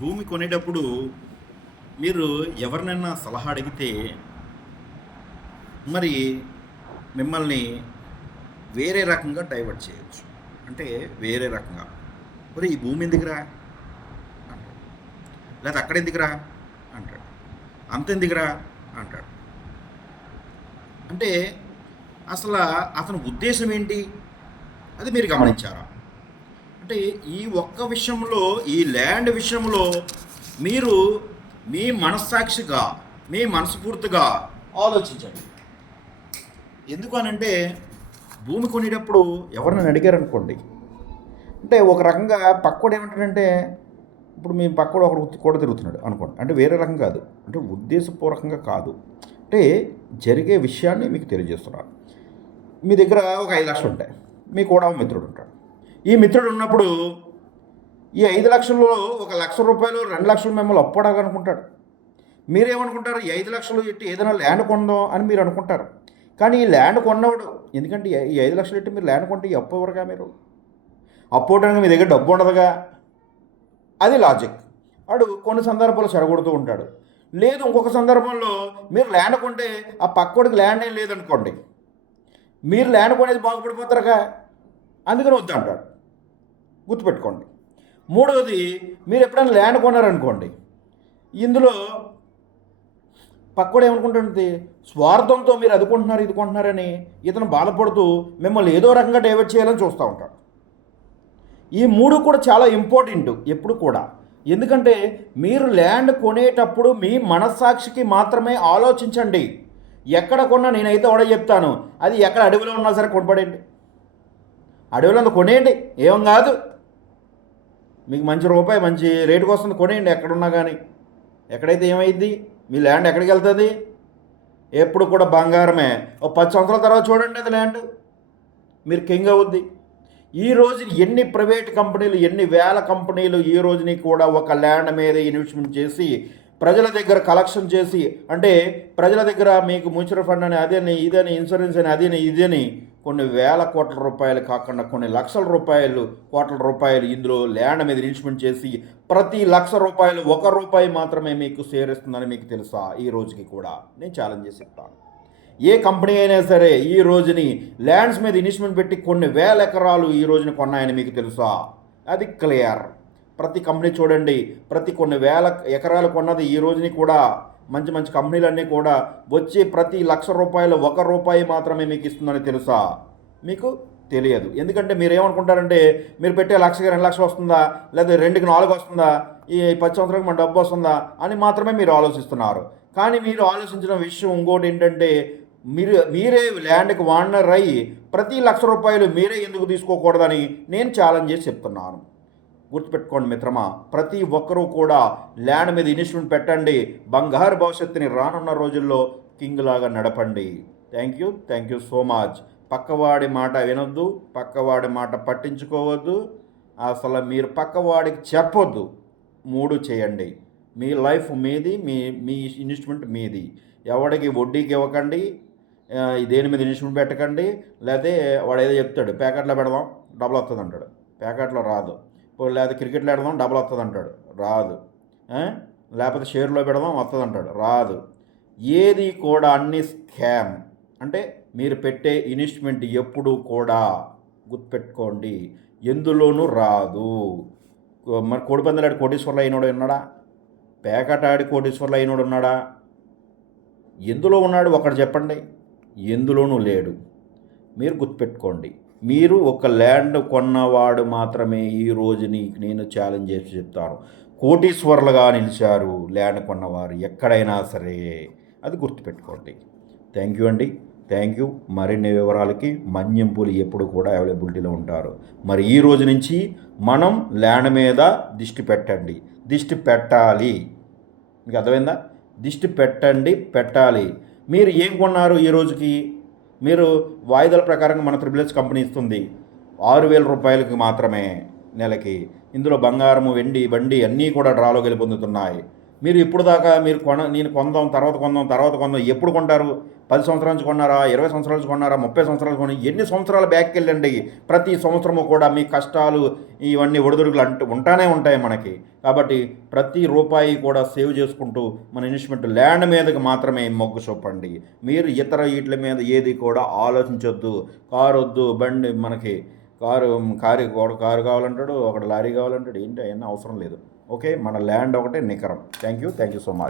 భూమి కొనేటప్పుడు మీరు ఎవరినైనా సలహా అడిగితే మరి మిమ్మల్ని వేరే రకంగా డైవర్ట్ చేయొచ్చు. అంటే వేరే రకంగా, మరి ఈ భూమి ఎందుకురా అంటాడు, లేదా అక్కడ ఎందుకురా అంటాడు, అంత ఎందుకురా అంటాడు. అంటే అసలు అతని ఉద్దేశం ఏంటి, అది మీరు గమనించారా? అంటే ఈ ఒక్క విషయంలో, ఈ ల్యాండ్ విషయంలో మీరు మీ మనస్సాక్షిగా, మీ మనస్ఫూర్తిగా ఆలోచించండి. ఎందుకు అనంటే భూమి కొనేటప్పుడు ఎవరినైనా అడిగారనుకోండి, అంటే ఒక రకంగా పక్కోడు ఏమంటాడంటే, ఇప్పుడు మీ పక్కోడు ఒకడు కూడా తిరుగుతున్నాడు అనుకోండి, అంటే వేరే రకం కాదు, అంటే ఉద్దేశపూర్వకంగా కాదు, అంటే జరిగే విషయాన్ని మీకు తెలియజేస్తున్నారు. మీ దగ్గర ఒక 5 లక్షలు ఉంటాయి, మీ కూడా ఒక మిత్రుడు ఉంటాడు. ఈ మిత్రుడు ఉన్నప్పుడు ఈ 5 లక్షల్లో ఒక రూపాయలు 2 లక్షలు మిమ్మల్ని అప్పడాలనుకుంటాడు. మీరేమనుకుంటారు, ఈ 5 లక్షలు ఎట్టి ఏదైనా ల్యాండ్ కొందాం అని మీరు అనుకుంటారు. కానీ ఈ ల్యాండ్ కొన్నవాడు, ఎందుకంటే ఈ 5 లక్షలు ఎట్టి మీరు ల్యాండ్ కొంటే ఈ అప్పు ఎవరుగా, మీరు అప్పు అవడానికి మీ దగ్గర డబ్బు ఉండదుగా. అది లాజిక్. వాడు కొన్ని సందర్భాల్లో చెడగొడుతూ ఉంటాడు. లేదు, ఇంకొక సందర్భంలో మీరు ల్యాండ్ కొంటే ఆ పక్కోడికి ల్యాండ్ ఏం లేదనుకోండి, మీరు ల్యాండ్ కొనేది బాగుపడిపోతారుగా, అందుకని వద్దు అంటాడు. గుర్తుపెట్టుకోండి. మూడవది, మీరు ఎప్పుడైనా ల్యాండ్ కొన్నారనుకోండి, ఇందులో పక్కోడు ఏమనుకుంటుంది, స్వార్థంతో మీరు అది కొంటున్నారు ఇది కొంటున్నారని ఇతను బాధపడుతూ మిమ్మల్ని ఏదో రకంగా డైవర్ట్ చేయాలని చూస్తూ ఉంటాడు. ఈ మూడు కూడా చాలా ఇంపార్టెంట్ ఎప్పుడు కూడా. ఎందుకంటే మీరు ల్యాండ్ కొనేటప్పుడు మీ మనస్సాక్షికి మాత్రమే ఆలోచించండి. ఎక్కడ కొన్నా, నేనైతే ఒకటే చెప్తాను, అది ఎక్కడ అడవిలో ఉన్నా సరే కొనపడేయండి. అడవిలో అంత కొనేయండి, ఏం కాదు. మీకు మంచి రూపాయి మంచి రేటుకి వస్తుంది, కొనేయండి ఎక్కడున్నా. కానీ ఎక్కడైతే ఏమైంది, మీ ల్యాండ్ ఎక్కడికి వెళ్తుంది? ఎప్పుడు కూడా బంగారమే. ఓ 10 సంవత్సరాల తర్వాత చూడండి, అది ల్యాండ్ మీరు కింగ్ అవుద్ది. ఈ రోజు ఎన్ని ప్రైవేట్ కంపెనీలు, ఎన్ని వేల కంపెనీలు ఈ రోజుని కూడా ఒక ల్యాండ్ మీద ఇన్వెస్ట్మెంట్ చేసి ప్రజల దగ్గర కలెక్షన్ చేసి, అంటే ప్రజల దగ్గర మీకు మ్యూచువల్ ఫండ్ అని అదని ఇదని, ఇన్సూరెన్స్ అని అదని ఇదని, కొన్ని వేల కోట్ల రూపాయలు కాకుండా కొన్ని లక్షల రూపాయలు, కోట్ల రూపాయలు ఇందులో ల్యాండ్ మీద ఇన్వెస్ట్మెంట్ చేసి ప్రతి ₹1,00,000 ₹1 మాత్రమే మీకు షేర్ ఇస్తుందని మీకు తెలుసా? ఈ రోజుకి కూడా నేను ఛాలెంజ్ చేసి చెప్తాను. ఏ కంపెనీ అయినా సరే ఈ రోజుని ల్యాండ్స్ మీద ఇన్వెస్ట్మెంట్ పెట్టి కొన్ని వేల ఎకరాలు ఈ రోజున కొన్నాయని మీకు తెలుసా? అది క్లియర్. ప్రతి కంపెనీ చూడండి, ప్రతి కొన్ని వేల ఎకరాలు కొన్నది ఈ రోజుని కూడా మంచి మంచి కంపెనీలన్నీ కూడా వచ్చి ప్రతి ₹1,00,000 ₹1 మాత్రమే మీకు ఇస్తుందని తెలుసా? మీకు తెలియదు. ఎందుకంటే మీరు ఏమనుకుంటారంటే, మీరు పెట్టే 1,00,000కి 2,00,000 వస్తుందా, లేదా 2కి 4 వస్తుందా, ఈ 10 సంవత్సరాలకు మన డబ్బు వస్తుందా అని మాత్రమే మీరు ఆలోచిస్తున్నారు. కానీ మీరు ఆలోచించిన విషయం ఇంకోటి ఏంటంటే, మీరే ల్యాండ్కి ఓనర్ అయ్యి ప్రతి ₹1,00,000 మీరే ఎందుకు తీసుకోకూడదని నేను ఛాలెంజ్ చేసి చెప్తున్నాను. గుర్తుపెట్టుకోండి మిత్రమా, ప్రతి ఒక్కరూ కూడా ల్యాండ్ మీద ఇన్వెస్ట్మెంట్ పెట్టండి. బంగారు భవిష్యత్తుని రానున్న రోజుల్లో కింగ్ లాగా నడపండి. Thank you so much. పక్కవాడి మాట వినొద్దు, పక్కవాడి మాట పట్టించుకోవద్దు, అసలు మీరు పక్కవాడికి చెప్పొద్దు. 3 చేయండి. మీ లైఫ్ మీది, మీ ఇన్వెస్ట్మెంట్ మీది. ఎవడికి వడ్డీకి ఇవ్వకండి, దేని మీద ఇన్వెస్ట్మెంట్ పెట్టకండి. లేకపోతే వాడు ఏదో చెప్తాడు, ప్యాకెట్లో పెడదాం డబ్బులు వస్తుంది అంటాడు, ప్యాకెట్లో రాదు. ఇప్పుడు లేదా క్రికెట్లో పెడదాం డబ్బులు వస్తుంది అంటాడు, రాదు. లేకపోతే షేర్లో పెడదాం వస్తుంది అంటాడు, రాదు. ఏది కూడా అన్ని స్కామ్. అంటే మీరు పెట్టే ఇన్వెస్ట్మెంట్ ఎప్పుడు కూడా గుర్తుపెట్టుకోండి, ఎందులోనూ రాదు. మరి కోడిపందాలాడి కోటీశ్వర్లు అయినోడు ఉన్నాడా? ప్యాకెట్ ఆడి కోటీశ్వర్లు అయినోడు ఉన్నాడా? ఎందులో ఉన్నాడు ఒకటి చెప్పండి? ఎందులోనూ లేడు. మీరు గుర్తుపెట్టుకోండి. మీరు ఒక ల్యాండ్ కొన్నవాడు మాత్రమే ఈ రోజుని నేను ఛాలెంజ్ చేసి చెప్తాను, కోటీశ్వర్లుగా నిలిచారు ల్యాండ్ కొన్నవారు ఎక్కడైనా సరే. అది గుర్తుపెట్టుకోండి. థ్యాంక్ యూ అండి, థ్యాంక్ యూ. మరిన్ని వివరాలకి మన్యంపూలు ఎప్పుడు కూడా అవైలబిలిటీలో ఉంటారు. మరి ఈ రోజు నుంచి మనం ల్యాండ్ మీద దిష్టి పెట్టండి, దిష్టి పెట్టాలి. మీకు అర్థమైందా? దిష్టి పెట్టాలి. మీరు ఏం కొన్నారు ఈ రోజుకి? మీరు వాయిదాల ప్రకారంగా మన త్రిబుల్ కంపెనీ ఇస్తుంది ₹6,000 మాత్రమే నెలకి. ఇందులో బంగారము, వెండి, బండి అన్నీ కూడా డ్రాలో గెలుపొందుతున్నాయి. మీరు ఇప్పుడు దాకా నేను కొందాం తర్వాత కొందాం ఎప్పుడు కొంటారు? 10 సంవత్సరాల నుంచి కొన్నారా? 20 సంవత్సరాల నుంచి కొన్నారా? 30 సంవత్సరాల నుంచి కొన్నారా? ఎన్ని సంవత్సరాల బ్యాక్కి వెళ్ళండి, ప్రతి సంవత్సరము కూడా మీ కష్టాలు ఇవన్నీ ఒడిదుడుకులు ఉంటానే ఉంటాయి మనకి. కాబట్టి ప్రతి రూపాయి కూడా సేవ్ చేసుకుంటూ మన ఇన్వెస్ట్మెంట్ ల్యాండ్ మీదకి మాత్రమే మొగ్గు చూపండి. మీరు ఇతర వీటి మీద ఏది కూడా ఆలోచించొద్దు. కారు వద్దు, బండి మనకి కారు కావాలంటాడు, ఒకటి లారీ కావాలంటాడు, ఏంటి అవన్నీ అవసరం లేదు. ఓకే, మన ల్యాండ్ ఒకటే నికరం. Thank you so much.